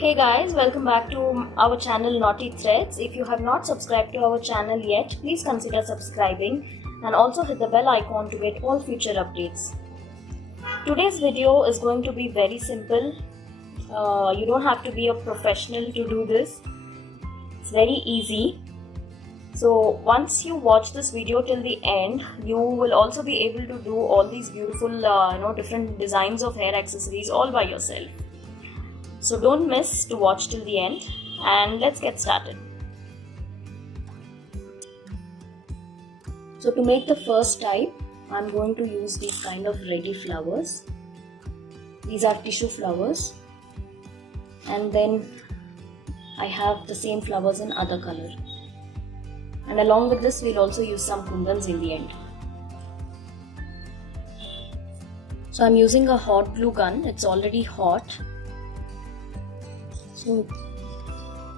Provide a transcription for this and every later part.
Hey guys, welcome back to our channel Naughty Threads. If you have not subscribed to our channel yet, please consider subscribing and also hit the bell icon to get all future updates. Today's video is going to be very simple. You don't have to be a professional to do this. It's very easy. So once you watch this video till the end, you will also be able to do all these beautiful different designs of hair accessories all by yourself. So don't miss to watch till the end, and let's get started. So to make the first type, I'm going to use these kind of ready flowers. These are tissue flowers, and then I have the same flowers in other color. And along with this, we'll also use some kundans in the end. So I'm using a hot glue gun. It's already hot. So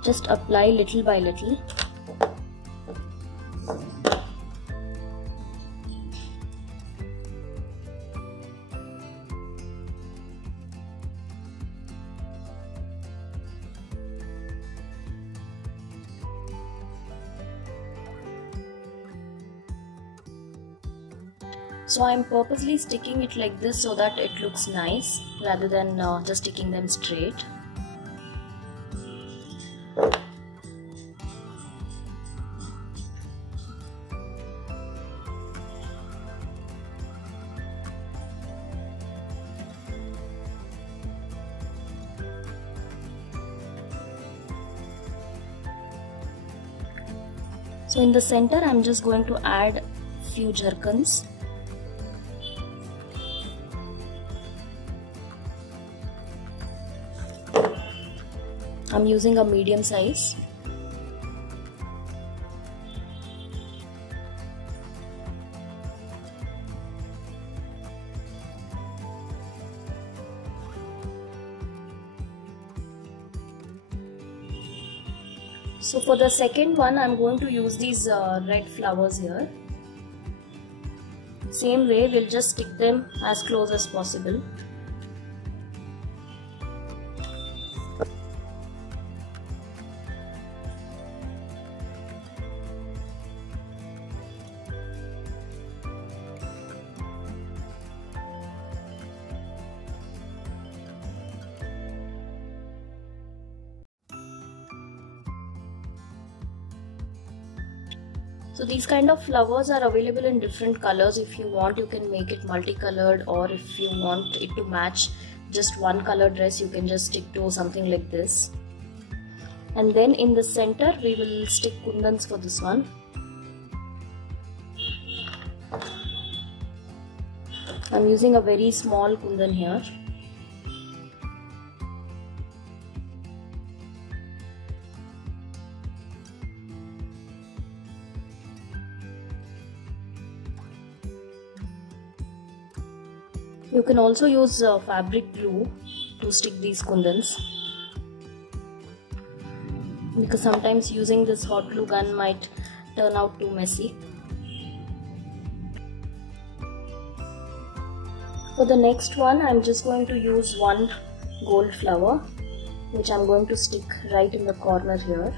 just apply little by little. So I'm purposely sticking it like this so that it looks nice rather than just sticking them straight. So in the center, I'm just going to add few jharkhans. I'm using a medium size. So for the second one, I'm going to use these red flowers here. Same way, we'll just stick them as close as possible. So these kind of flowers are available in different colors. If you want, you can make it multicolored, or if you want it to match just one color dress, you can just stick to something like this. And then in the center, we will stick kundans for this one. I'm using a very small kundan here. You can also use fabric glue to stick these kundans, because sometimes using this hot glue gun might turn out too messy. For the next one, I'm just going to use one gold flower, which I'm going to stick right in the corner here.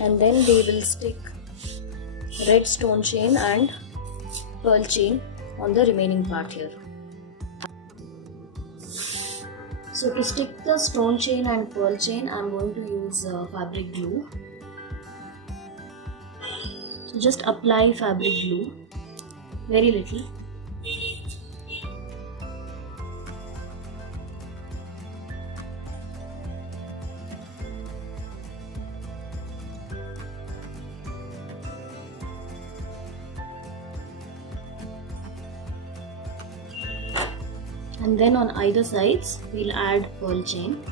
And then we will stick red stone chain and pearl chain on the remaining part here. So to stick the stone chain and pearl chain, I'm going to use fabric glue. So just apply fabric glue, very little. And then on either sides, we'll add pearl chain.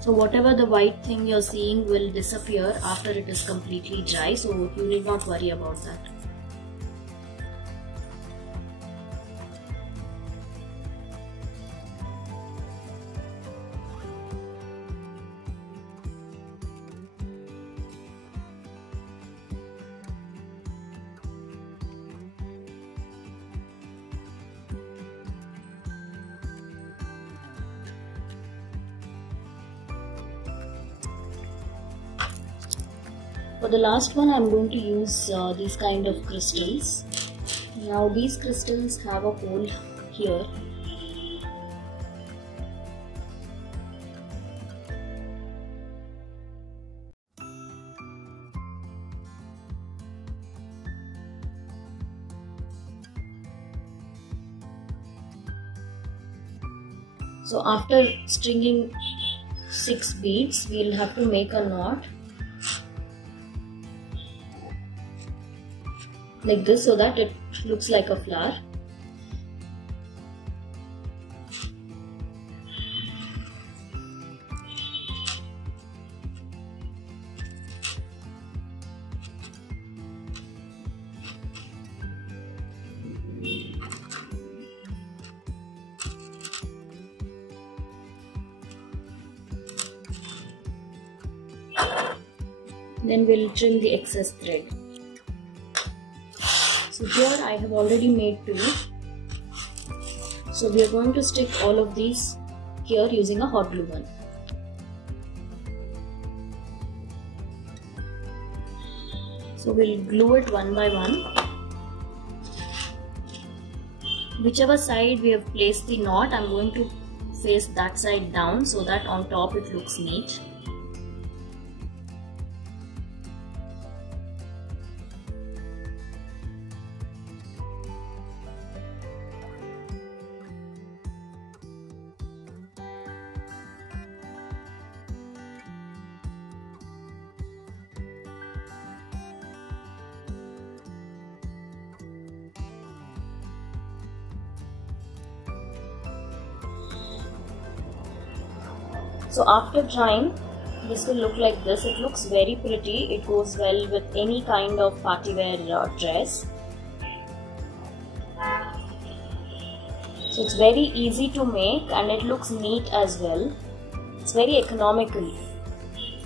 So whatever the white thing you're seeing will disappear after it is completely dry, so you need not worry about that. the last one I'm going to use these kind of crystals. Now these crystals have a hole here. So after stringing 6 beads, we'll have to make a knot like this so that it looks like a flower. Then we'll trim the excess thread. So here I have already made 2. So we are going to stick all of these here using a hot glue gun. So we'll glue it one by one. Whichever side we have placed the knot, I'm going to face that side down so that on top it looks neat. So after drying, this will look like this. It looks very pretty. It goes well with any kind of party wear dress. So it's very easy to make and it looks neat as well. It's very economical.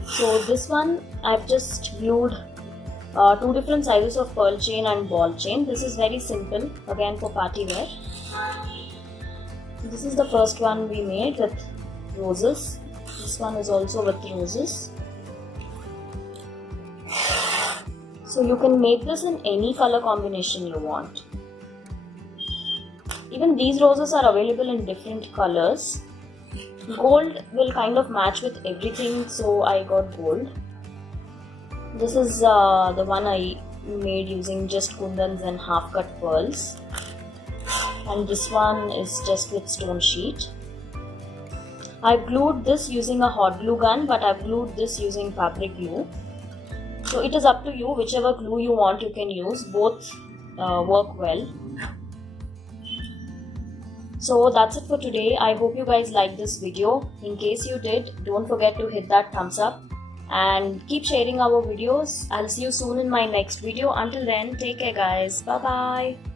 So this one I've just glued 2 different sizes of pearl chain and ball chain. This is very simple, again for party wear. This is the first one we made with roses. This one is also with roses. So you can make this in any color combination you want. Even these roses are available in different colors. Gold will kind of match with everything, so I got gold. This is the one I made using just kundans and half cut pearls. And this one is just with stone sheet. I've glued this using a hot glue gun, but I've glued this using fabric glue. So it is up to you, whichever glue you want you can use, both work well. So that's it for today. I hope you guys liked this video. In case you did, don't forget to hit that thumbs up and keep sharing our videos. I'll see you soon in my next video. Until then, take care guys. Bye bye.